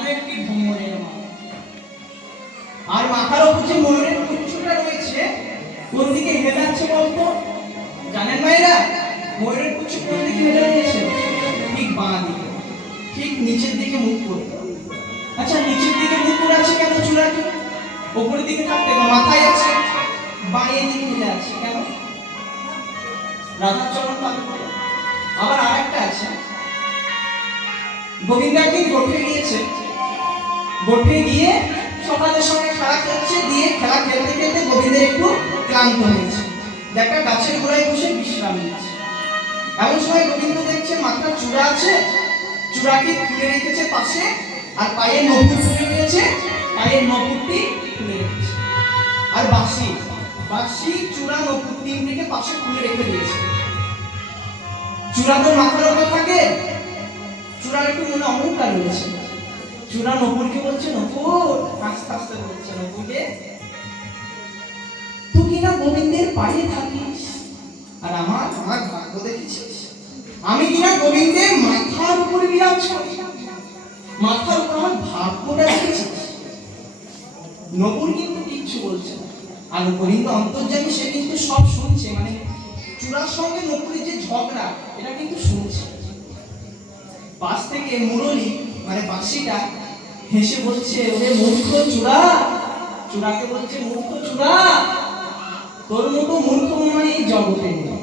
যেন একটি ভ্রমণের মালা। আর মাথার উপর যে ময়ূরের পুচ্ছটা রয়েছে কোন দিকে হেলে আছে বলতো? জানেন ভাইরা? ময়ূরের পুচ্ছ কোন দিকে হেলে রয়েছে? ঠিক বাঁ দিকে, ঠিক নিচের দিকে মুখ করে। আচ্ছা, নিচের দিকে মুখ করে আছে কেন চূড়াটি? উপরের দিকে থাকতে বা মাথায় আছে, বাঁয়ের দিকে হেলে আছে কেন? রাধার চরণ পাবে বলে। আবার আরেকটা আছে, গোবিন্দ একদিন গোঠে গিয়েছে, গোঠে গিয়ে সকালের সঙ্গে খেলা খেলছে, দিয়ে খেলা খেলতে খেলতে গোবিন্দের একটু ক্লান্ত হয়েছে, একটা গাছের গোড়ায় বসে বিশ্রাম নিচ্ছে। এমন সময় গোবিন্দ দেখছে মাথার চূড়া আছে, চূড়াটি খুলে রেখেছে পাশে, আর পায়ের নপুর খুলে রয়েছে, পায়ের নপুরটি খুলে রেখেছে। আর বাঁশি, বাঁশি চূড়া নপুর তিনটিকে পাশে খুলে রেখে দিয়েছে। চূড়া তো মাথার উপর থাকে, চূড়ার একটু মনে অহংকার রয়েছে। চূড়া নপুরকে বলছে, নপুর, আস্তে আস্তে বলছে, নপুরকে, তুই কিনা গোবিন্দের পায়ে থাকিস, আর আমার ভাগ্য দেখেছিস, আমি কিনা গোবিন্দের মাথার উপর বিরাজ করি, মাথার উপর আমার ভাগ্যটা দেখেছিস। নপুর কিন্তু কিচ্ছু বলছে না, আর গোবিন্দ অন্তর্যামী, সে কিন্তু সব শুনছে, মানে চূড়ার সঙ্গে নপুরের যে ঝগড়া, এটা কিন্তু শুনছে। পাশ থেকে মুরলী মানে বাঁশিটা হেসে বলছে, ওরে মূর্খ চূড়া, চূড়াকে বলছে, মূর্খ চূড়া, তোর মতো মূর্খ মানে এই জগতে নেই।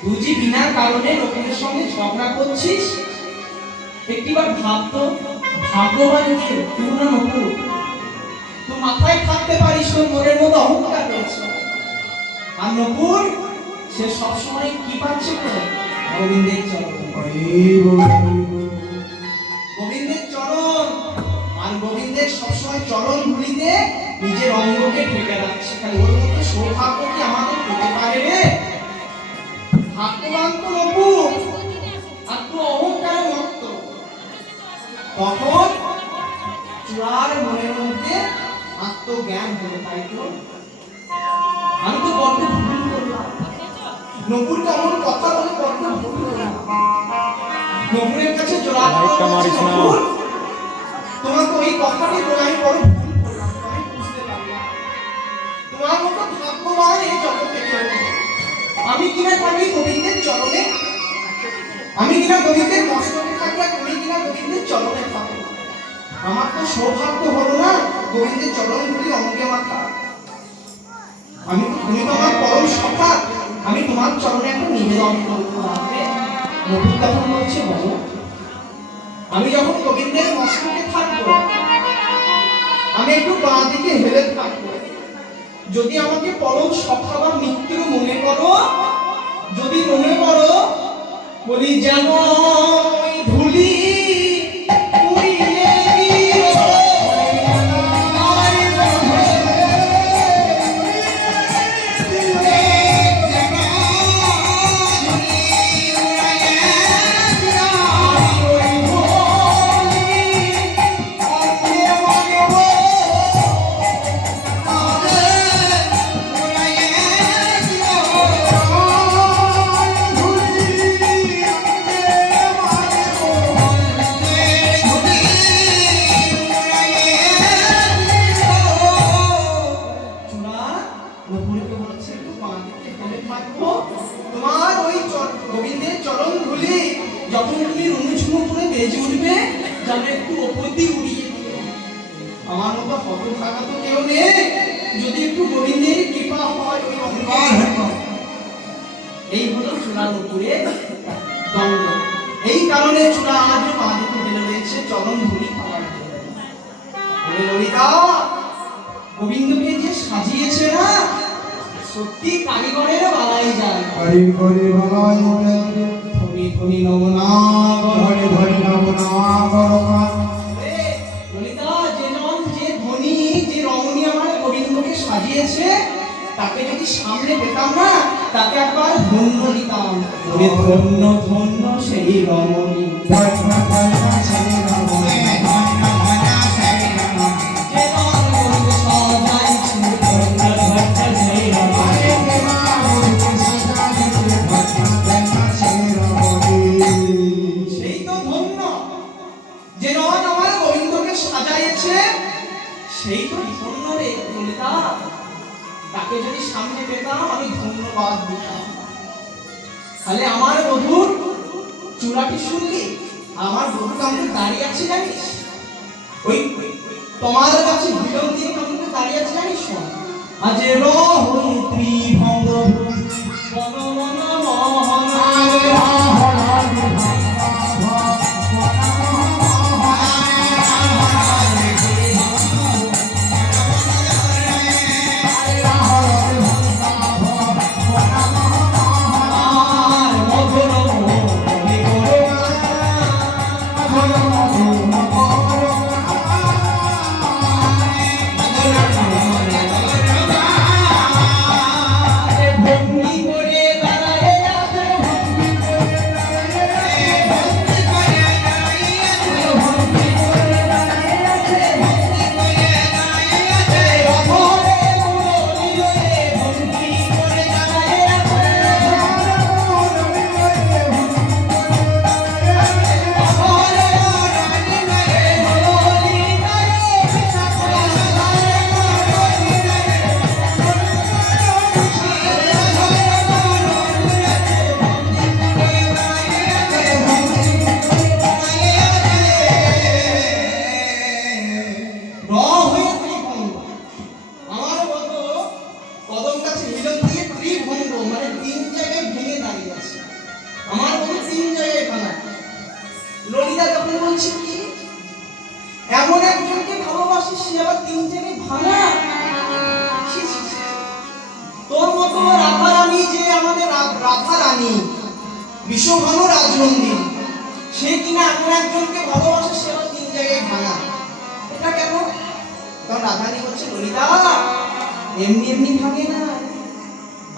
তুই যে বিনা কারণে নপুরের সঙ্গে ঝগড়া করছিস, একটিবার ভাবতো ভাগ্যবান কে, তুই না নপুর? তুই মাথায় থাকতে পারিস, তোর মনের মতো অহংকার রয়েছে। আর নপুর সে সবসময় কি পাচ্ছে? গোবিন্দের চরণ, গোবিন্দের চরণ। আর গোবিন্দের সবসময় চরণ ধুলিতে নিজের অঙ্গকে ঢেকে রাখছে। খালি ওর মতো সৌভাগ্য কি আমাদের হতে পারে রে? ভাগ্যবান তো নপুর, আর তো অহংকারে মত্ত। তখন চূড়ার মনের মধ্যে আত্মজ্ঞান হলো, তাই তো আমি তো বড্ড ভুল করলাম, নপুর কেমন কথা বলে বড্ড ভুল করলাম। নপুরের কাছে জোড়া মারিস না, তোমাকে ওই কথাটি বলে আমি বড় ভুল করলাম, আমি বুঝতে পারলাম তোমার মতো ভাগ্যবান এই জগতে কেউ নেই। আমি কিনা থাকি গোবিন্দের চরণে, আমি কিনা গোবিন্দের মস্তকে থাকি, আর তুমি কিনা গোবিন্দের চরণে থাকো। আমার তো সৌভাগ্য হলো না গোবিন্দের চরণগুলি অঙ্গে মাথা। আমি তুমি তো আমার পরম সখা, আমি তোমার চরণে একটা নিবেদন করবো। নপুর তখন বলছে, বলো, আমি যখন গোবিন্দের মস্তকে থাকবো, আমি একটু বাঁ দিকে হেলে থাকবো। যদি আমাকে পরম সখা বা মিত্র মনে করো, যদি মনে করো, বলি যেন ধুলি গোবিন্দের চরণ ধুলি যখন তুমি রুমুঝুমু করে বেজে উঠবে, যেন একটু ওপর দিয়ে উড়িয়ে দিবে। আমার মতো হতভাগা তো কেউ নেই, যদি একটু গোবিন্দের কৃপা হয় ওই অঙ্গার। এই হলো চূড়ার উপরে দণ্ড। এই কারণে চূড়া আজও পা দিতে ফেলে রয়েছে চরণ ধুলি পাওয়ার জন্য। ললিতা, গোবিন্দকে যে সাজিয়েছে না, সত্যি কারিগরের বালাই যায়, কারিগরের বালাই যায়। ধনি ধনি নমনাগর, ধনি ধনি নমনাগর। ললিতা, যে জন যে ধনী যে রমণী আমার গোবিন্দকে সাজিয়েছে, তাকে যদি সামনে পেতাম না, তাকে একবার ধন্য দিতাম। ওরে ধন্য ধন্য সেই রমণী, ধন্য ধন্য সেই রমণী, সেই তো ধন্য যে জন আমার গোবিন্দকে দাঁড়িয়েছে সেই তো ধন্য রে ললিতা। তাকে যদি সামনে পেতাম আমি ধন্যবাদ দিতাম। তাহলে আমার বধূর চূড়াটি শুনলি, আমার বধূ কেমন দাঁড়িয়ে আছে জানিস? ওই তোমার কাছে বিলন দিয়ে কেমন দাঁড়িয়ে আছে জানিস? আজ রহই ত্রিভঙ্গ বনমন মোহন এমন একজনকে ভালোবাসি সে আবার তিন জায়গায় ভাঙা। তোর মতো রাধা রানী, যে আমাদের রাধা রানী বিশ্বভানু রাজনন্দিনী, সে কিনা এমন একজনকে ভালোবাসে সে আবার তিন জায়গায় ভাঙা। এটা কেন? কারণ রাধারানী হচ্ছে ললিতা এমনি এমনি ভাঙে না,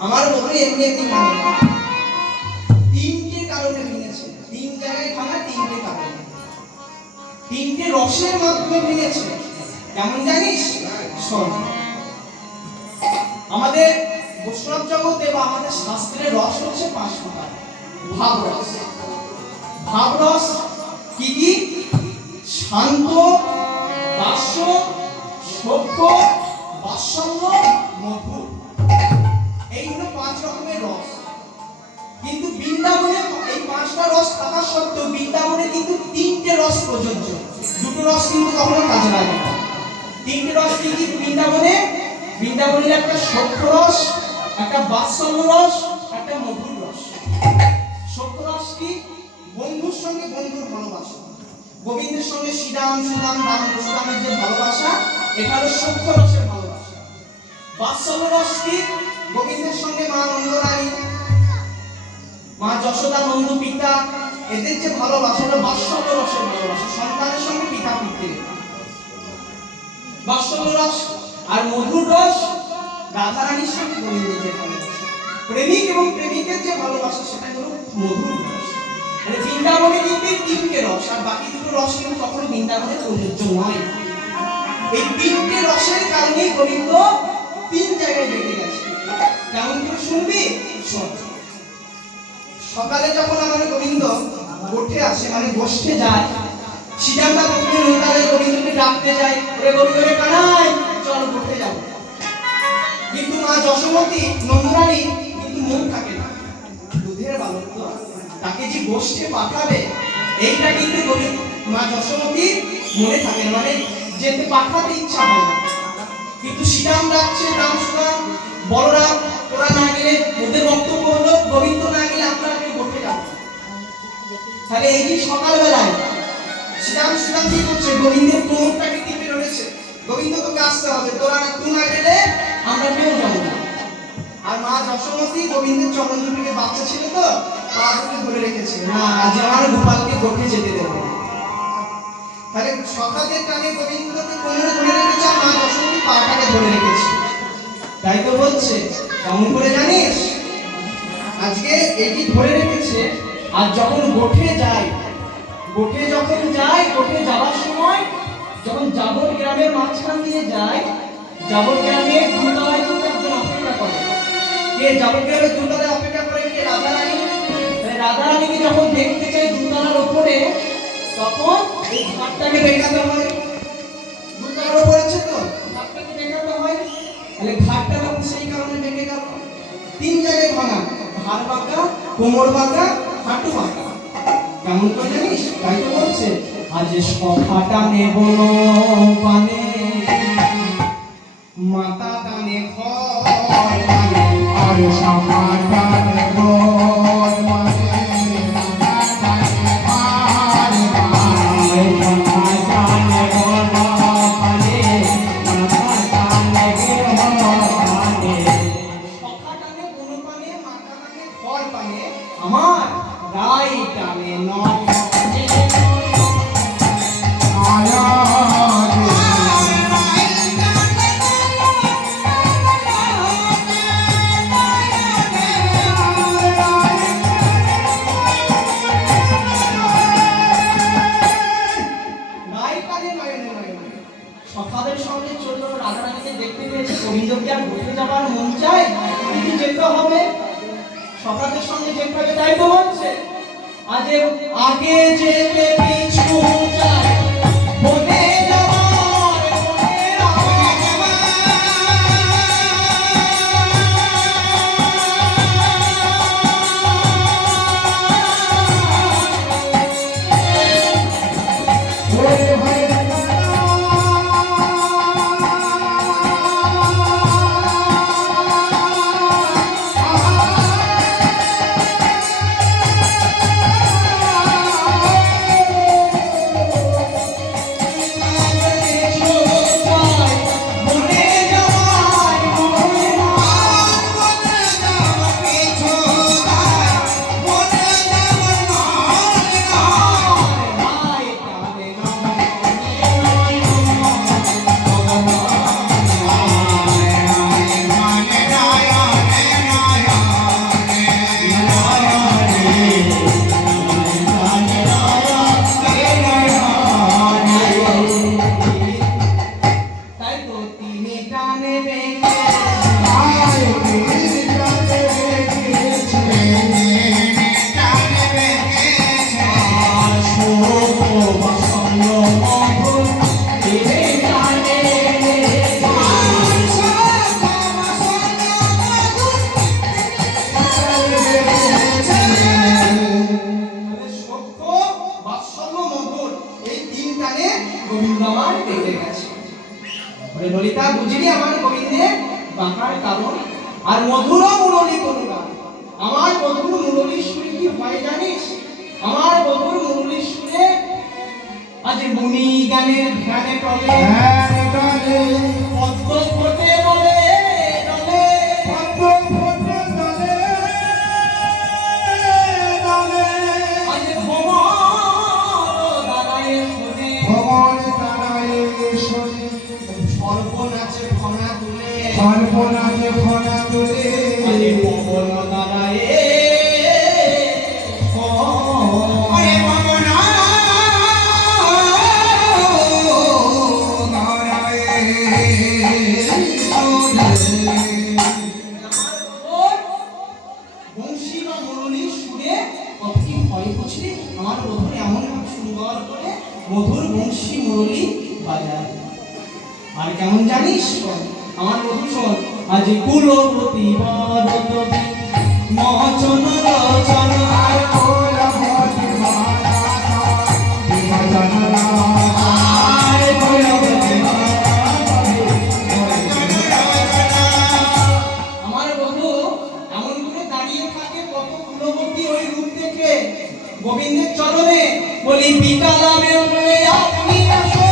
আমার বধূ এমনি এমনি ভাঙে না। তিনটে কারণে ভেঙেছে, তিন জায়গায় ভাঙা তিনটে কারণে, তিনটে রসের মাধ্যমে ভেঙেছে। কেমন জানিস? শোন, আমাদের বৈষ্ণব জগতে বা আমাদের শাস্ত্রের রস হচ্ছে 5 প্রকার। ভাবরস, ভাবরস কি কি? শান্ত, দাস্য, সভ্য, বাৎসল্য, মধুর। এই হলো 5 রকমের রস। কিন্তু বৃন্দাবনে এই 5টা রস থাকা সত্ত্বেও বৃন্দাবনে কিন্তু 3টে রস প্রযোজ্য। 2টো রস কিন্তু কখনো কাজে লাগে না। 3টে রস কি কি বৃন্দাবনে? বৃন্দাবনের একটা সভ্য রস, একটা বাৎসল্য রস, একটা মধুর রস। সভ্য রস কি? বন্ধুর সঙ্গে বন্ধুর ভালোবাসা, গোবিন্দের সঙ্গে শ্রীরাম সুদাম রাম সুদামের যে ভালোবাসা, এটা হলো সভ্য রসের ভালোবাসা। বাৎসল্য রস কি? গোবিন্দের সঙ্গে মা নন্দরানী, মা যশোদা, নন্দ পিতা, এদের যে ভালোবাসা হলো বাৎসল্য রসের ভালোবাসা, সন্তানের সঙ্গে পিতা পুত্রের বাৎসল্য রস। আর মধুর রস রাধা রানীর সঙ্গে গোবিন্দের যে ভালোবাসা, প্রেমিক এবং প্রেমিকের যে ভালোবাসা, সেটা হলো মধুর রস। মানে বৃন্দাবনে কিন্তু 3টে রস, আর বাকি 2টো রস কিন্তু কখনো বৃন্দাবনে প্রযোজ্য নয়। এই 3টে রসের কারণেই গোবিন্দ 3 জায়গায় বেঁধে গেছে। কেমন করে শুনবি? শোন। সকালে যখন আমাদের গোবিন্দ গোঠে আসে, মানে গোষ্ঠে যায়, শ্রীরামদা প্রথমে নৌকায় গোবিন্দকে ডাকতে যায়, ওরে গোবিন্দ রে কানাই চল গোঠে যাব। কিন্তু মা যশোমতী নন্দরানী কিন্তু মন থাকে না, দুধের বালক তো, তাকে যে গোষ্ঠে পাঠাবে এইটা কিন্তু মা যশোমতী মনে থাকে না, মানে যেতে পাঠাতে ইচ্ছা হয় না। কিন্তু শ্রীরাম ডাকছে, রাম সুদাম বলরাম, তোরা না গেলে, ওদের বক্তব্য হলো গোবিন্দ না গেলে আমরা কেউ গোঠে যাব। তাহলে এই যে সকালবেলায় শ্রীরাম সুদাম কি করছে? গোবিন্দের কোমরটাকে টিপে ধরেছে, গোবিন্দ তোকে আসতে হবে, তোরা তুই না গেলে আমরা কেউ যাবো না। আর মা যশোমতী গোবিন্দের চরণ দুটিকে, বাচ্চা ছিল তো, পা দুটো ধরে রেখেছে, না আজ আমার গোপালকে গোঠে যেতে দেবো। তাহলে সকালের টানে গোবিন্দকে কোমরে ধরে রেখেছে, আর মা যশোমতী পাটাকে ধরে রেখেছে। তাই তো বলছে, কেমন করে জানিস? আজকে এটি ধরে রেখেছে, আর যখন গোঠে যায়, গোঠে যখন যায়, গোঠে যাওয়ার সময় যখন জাবর গ্রামের মাঝখান দিয়ে যায়, জাবর গ্রামে দুতলায় একজন অপেক্ষা করে। কে জাবর গ্রামের দুতলায় অপেক্ষা করে? কে? রাধা রানী। রাধা রানীকে যখন দেখতে চাই দুতলার উপরে, তখন এই ঘাটটাকে দেখাতে হয়। ভাঙা, ঘাড় বাঁকা, কোমর বাঁকা, হাঁটু বাঁকা। কেমন করে জানিস? তাই তো বলছে, আজ সখাটা নেব পানে, মাথা টানে ঘর পানে, আর সখাটা নেব আমার রাই টানে নয়। সখাদের সঙ্গে চলল, রাধারানীকে দেখতে পেয়েছে, গোবিন্দকে আর ঘুরতে যাবার মন চায়, কিন্তু যেতে হবে। সখাদের সঙ্গে যেতে হবে, তাই তো বলছে, আগে যেতে পিছু যায়, বনে যাওয়ার মনের ললিতা, বুঝলি আমার গোবিন্দের বাঁকার কারণ? আর মধুর মুরলী করুণা, আমার মধুর মুরলীর সুরে কি হয় জানিস? আমার মধুর মুরলীর সুরে আজ মুনি গানের ধ্যানে টলে, পদ্ম ফোটে বলে টলে, পদ্ম ফোটে বলে আজ ভ্রমর দাঁড়ায় শোনে, ভ্রমর দাঁড়ায় শোনে, সর্বনাচে ফনা তুলে, সর্বনাচে ফনা তুলে, আজ পবন দাঁড়ায় বংশী বা মুরলীর সুরে কত কি হয় বুঝলি? আমার মধুর এমন সুন্দর করে মধুর বংশী মুরলী বাজায়। আর কেমন জানিস? আমার মধু শোন, আজ কুলবতী বরদবী মচন রচনা, আমার বধূ এমন করে দাঁড়িয়ে থাকে, কত কুলবতী ওই রূপ দেখে গোবিন্দের চরণে বলি বিকালামে বলে আপনি আসে,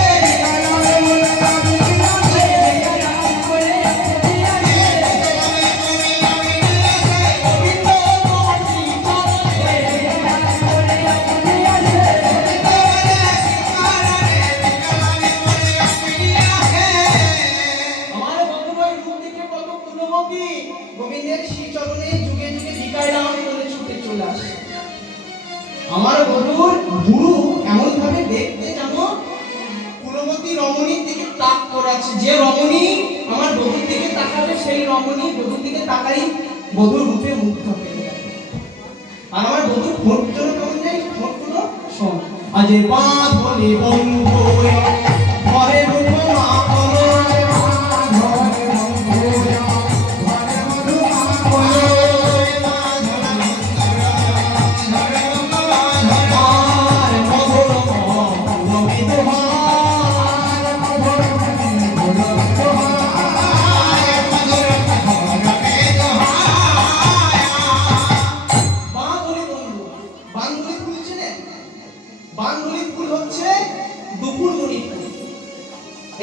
গোবিন্দের শ্রী চরণে যুগে যুগে ভিকায় রাম বলে ছুটে চলে আসে। আমার বধূর গুরু এমন ভাবে দেখতে জানো, কুলবতী রমণীর দিকে তাক করাচ্ছে, যে রমণী আমার বধূর দিকে তাকাবে সেই রমণী বধূর দিকে তাকাই বধূর রূপে মুগ্ধ হয়ে যায়। আর আমার বধূর ঠোঁট জন্য কেমন জানিস? ঠোঁটগুলো শোন, আজ বাঁধ বলি বন্ধু ঘরে মুখ মা ঘরে বানমণি ফুল হচ্ছে দুপুরমণি ফুল।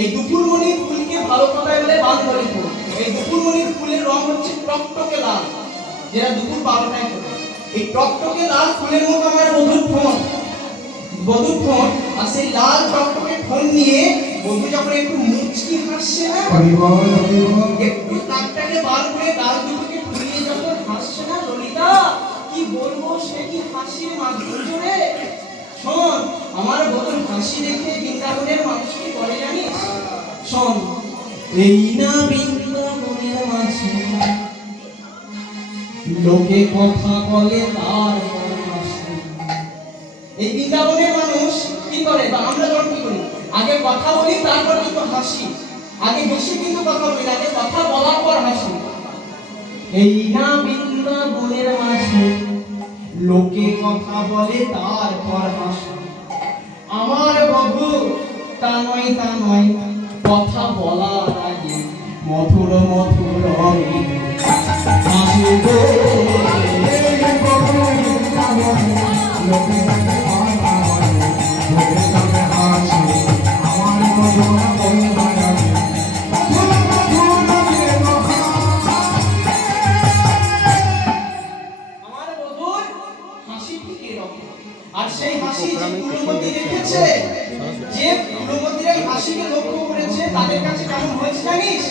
এই দুপুরমণি ফুলকে ভালো কথায় বলে বানমণি ফুল। এই দুপুরমণি ফুলের রং হচ্ছে টকটকে লাল, যেটা দুপুর 12টায় ফোটে। এই টকটকে লাল ফুলের মতো আমার বধূর ফোন আর সেই লাল টকটকে ফোন নিয়ে বধূ যখন একটু মুচকি হাসছে না, একটু নাকটাকে বার করে গাল দুটোকে ফুলিয়ে যখন হাসছে না ললিতা, কি বলবো সে কি হাসির মাধুর্য রে। শোন, আমার বধূর হাসি দেখে বৃন্দাবনের মানুষ কি বলে জানিস? শোন, এই না বৃন্দাবনের মাঝে লোকে কথা বলে তার হাসি। এই বৃন্দাবনের মানুষ কি করে বা আমরা যখন কি করি, আগে কথা বলি তারপর কিন্তু হাসি। আগে বেশি কিন্তু কথা বলি, আগে কথা বলার পর হাসি। এই না বৃন্দাবনের মাঝে লোকে কথা বলে তারপর হাসি। আমার বধূ তা নয় কথা বলার আগে মধুর মধুর হাসি গো। আর সেই হাসি যে কুলবতী দেখেছে, যে কুলবতীর এই হাসিকে লক্ষ্য করেছে, তাদের কাছে কেমন হয়েছে জানিস?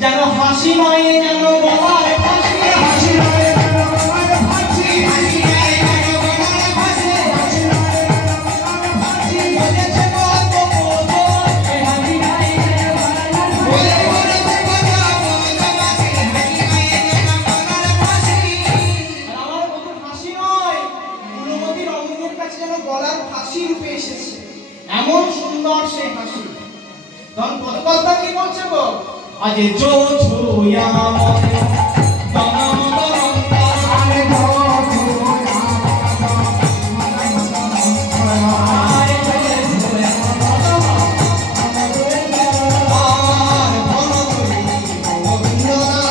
যেন হাসি নয়, যেন গলার ফাঁসি, হাসি নয় যেন গলার ফাঁসি, হাসি নয় যেন গলার ফাঁসি, হাসি নয় যেন গলার ফাঁসি। বলেছে কত কত সে হাসি নয় যেন গলার ফাঁসি, বলেছে কত কত হাসি, হাসি নয় যেন গলার ফাঁসি। আর আমার বধূর হাসি নয়, কুলবতীর অঙ্গের কাছে যেন গলার ফাঁসি রূপে এসেছে, এমন সুন্দর সেই হাসি। তখন পদকর্তা কি বলছে গো? আজে জো ছোয়া মনে তমাম তমাম আরে জো ছোয়া আরে ছোয়া আর ভনতুলি গোবিন্দনা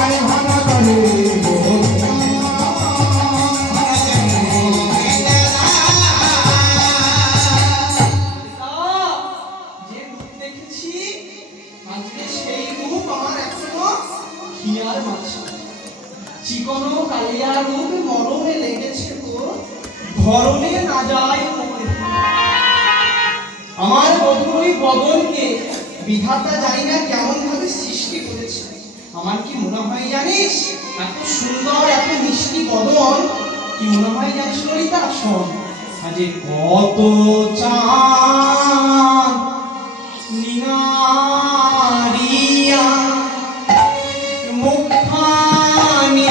আরে ভনতুলি চিকন কালিয়া রূপ মরমে লেগেছে তোর, ধরনে না যায় মরে। আমার বধূর বদনকে বিধাতা জানি না কেমন ভাবে সৃষ্টি করেছে। আমার কি মনে হয় জানিস, এত সুন্দর এত মিষ্টি বদন, কি মনে হয় জানিস ললিতা? শোন, আজে কত চাঁদ নিগারিয়া মুখানি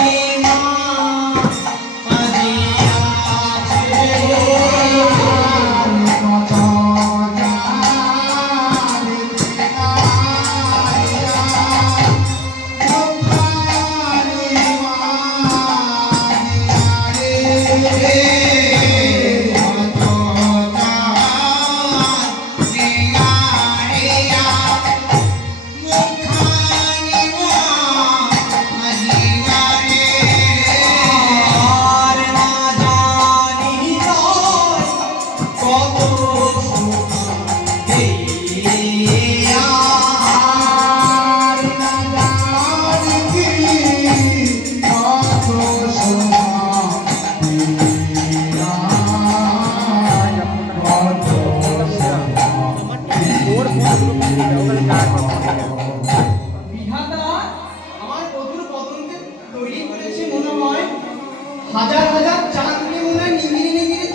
হাজার হাজার চাঁদকে মনে নিগিরে নিগিরে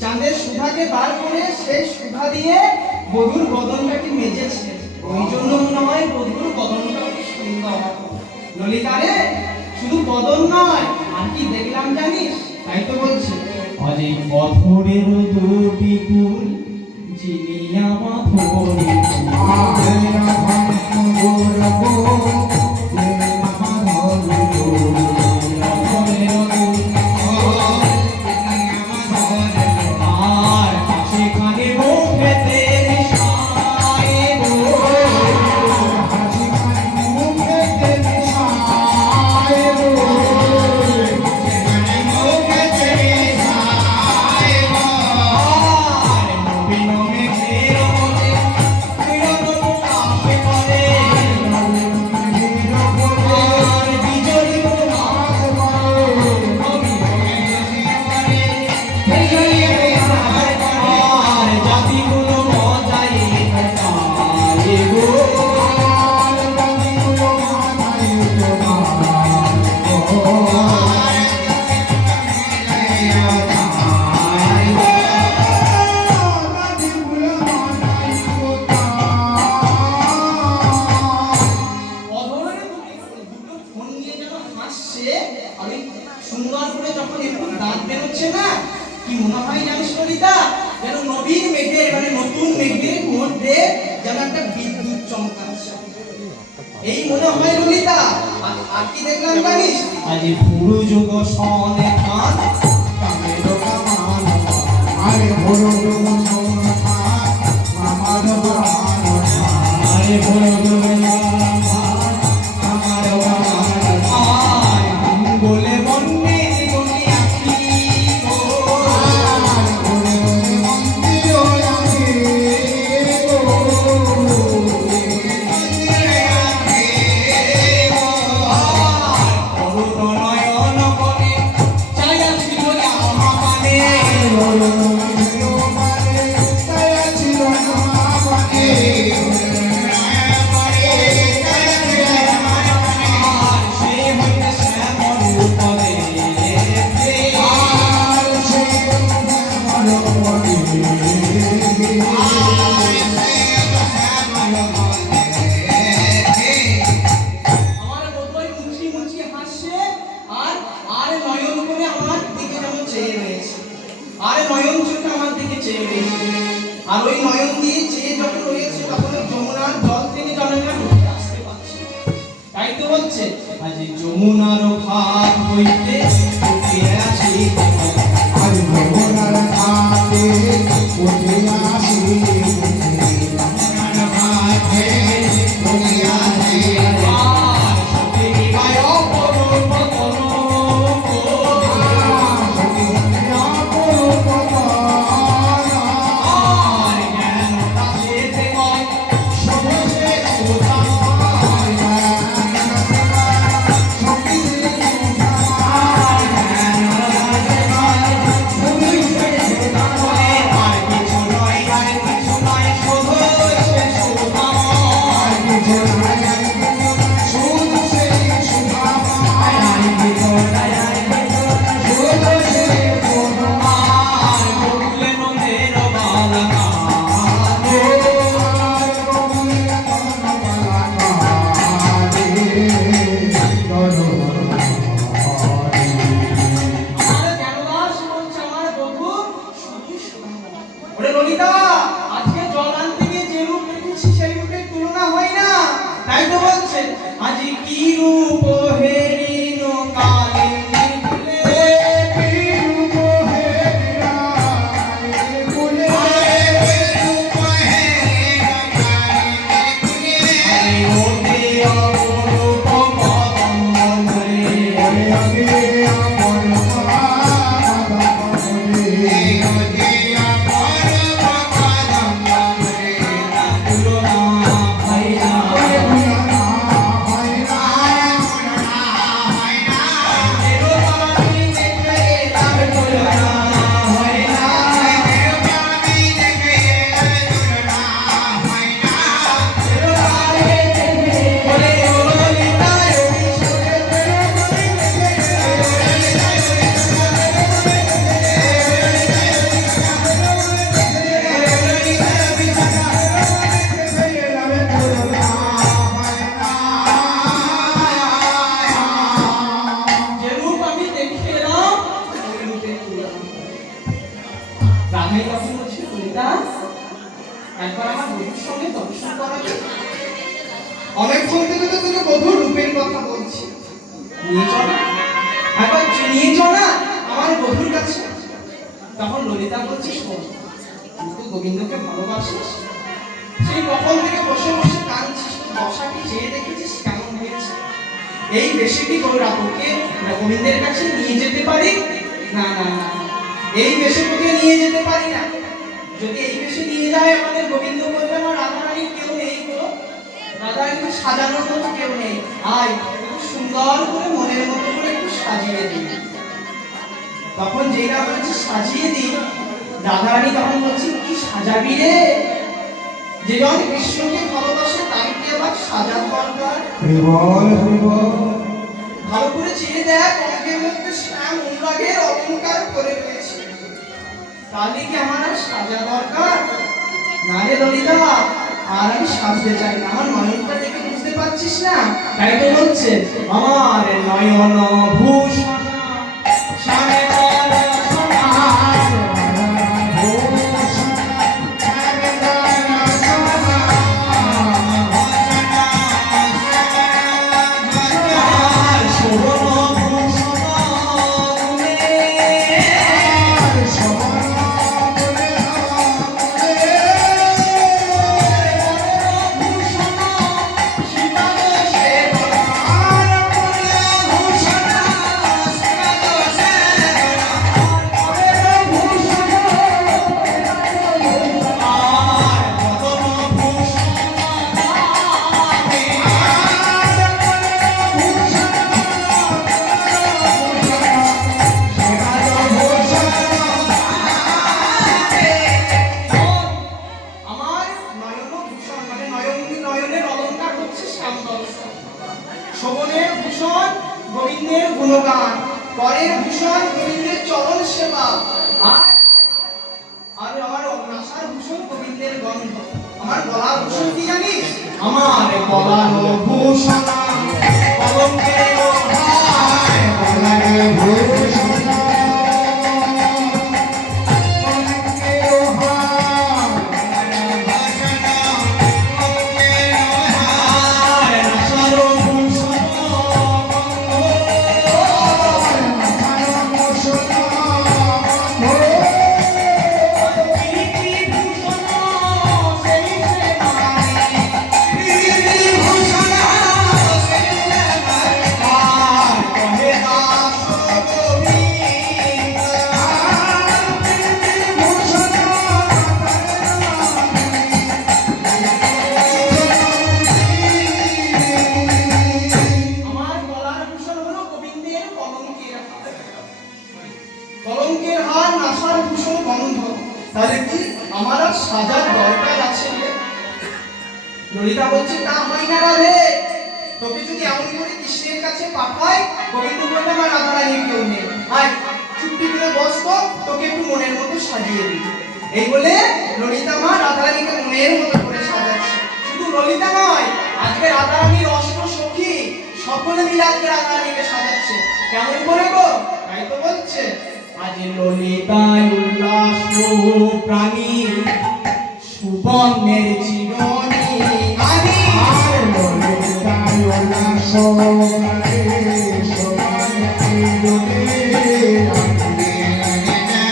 চাঁদের সুধাকে বার করে সেই সুধা দিয়ে বধুর বদনটাকে মেজেছে। ওই জন্য মনে হয় বধুর বদনটা কি সুন্দর। ললিতা রে, শুধু বদন নয়, আর কি দেখলাম জানিস? তাই তো বলছে, আজ এই পথরের দুটি কুল জিনিয়া মাথরে কি মনে হয় জানিস ললিতা, যেন নবীন মেঘের মানে নতুন মেঘের মধ্যে যেন একটা বিদ্যুৎ চমকাচ্ছে, এই মনে হয় ললিতা। আর কি দেখলাম জানিস, আজ পুরো যুগ সনে খান কামের কামান, আরে ভোলো ভোলো আমার বান, আরে ভোলো ভোলো আমার বান, বলে মনে মনে আছি গো, নয়ন করে ছায়া ছিল আমানে, আর সে হইতে শ্যামল উপরে আমার বোধহয় মুচকি মুচকি হাসছে, আর আর নয়ন করে আমার দিকে যেমন চেয়ে রয়েছে, আর নয়ন চোখে আমার দিকে চেয়ে রয়েছে, আর ওই নয়ন দিয়ে চেয়ে যখন রয়েছে তখন ওই যমুনার জল থেকে জনগণ উঠে আসতে পারছে, তাই তো বলছে আজ যমুনার ভাত হইতে উঠে আসি, আর সখী গায় অপরূপ কনক, আর জ্ঞান রাশেতে কয় সহজে উদার, আর জ্ঞান রাশেতে কয় সহজে উদার, আর কিছু নয় সহজে সুদার, আর বকুলে নন্দের বালাকা, আমার কেন দাস বলছে আমার বধূ শুধু শোনো। ওরে ললিতা, আজকে জল আনতে গিয়ে যে রূপ দেখেছি সেই রূপের তুলনা হয় না, তাই তো বলছে আজ কি রূপ হেরিন কালিনী ফুলে, আরে ওতে অপরূপ কদম্বরে, তুলনা হয় না, এরূপানি দেখে তার তুলনা হয় না, এরূপানি দেখে বলে ও ললিতা যে রূপ আমি দেখে এলাম ওই রূপের তুলনা। রাধাই তখন বলছে ললিতা, একবার আমার বধূর সঙ্গে দর্শন করাবে, অনেকক্ষণ থেকে তো তোকে বধূর রূপের কথা বলছি, নিয়ে চল না, একবার নিয়ে চল না আমার বধূর কাছে। তখন ললিতা বলছে শোন, তুই তো গোবিন্দকে ভালোবাসিস, সেই কখন থেকে বসে বসে কাঁদছিস, তোর দশাটি চেয়ে দেখেছিস কেমন হয়েছে, এই বেশি কি তোর তোকে গোবিন্দের কাছে নিয়ে যেতে পারি? না না না, এই বেশে তোকে নিয়ে যেতে পারি না, যদি এই বেশে নিয়ে যায় আমাদের গোবিন্দ বলবে আমার রাধারানীর কেউ নেই গো, রাধারানীকে সাজানোর মতো কেউ নেই, আয় একটু সুন্দর করে মনের মতো করে একটু সাজিয়ে দিই। তখন যেটা বলছে সাজিয়ে দিই, রাধারানী তখন বলছে কি সাজাবি রে, যে জন কৃষ্ণকে ভালোবাসে তাই কি আবার সাজার দরকার, ভালো করে চেয়ে দেখ অঙ্গের মধ্যে শ্যাম অনুরাগের অলঙ্কার করে রয়েছে, তাহলে কি আমার আর সাজা দরকার? না রে ললিতা, আর আমি সাজতে চাই না, আমার নয়নটা দেখে বুঝতে পারছিস না, তাই তো বলছে আমার নয়ন ভূষণ শ্যামে সোনা তাহলে কি আমার আর সাজার দরকার আছে? ললিতা বলছে তা হয় না রাধে, তোকে যদি এমন করে কৃষ্ণের কাছে পাঠায়, গোবিন্দ বলবে আমার রাধারানীর কেউ নেই, আয় চুপটি করে বস তো, তোকে একটু মনের মতো সাজিয়ে দিই। এই বলে ললিতা মা রাধারানীকে মনের মতো করে সাজাচ্ছে। শুধু ললিতা নয়, আজকে রাধারানীর অষ্ট সখী সকলে মিলে আজকে রাধারানীকে সাজাচ্ছে। কেমন করে গো? তাই তো বলছে আজ ললিতায় উল্লাস প্রাণী সুবর্ণের চিরনি আনি আর বলে তাই ওলা সোনারে সোনারে চিরুনি রাখবে না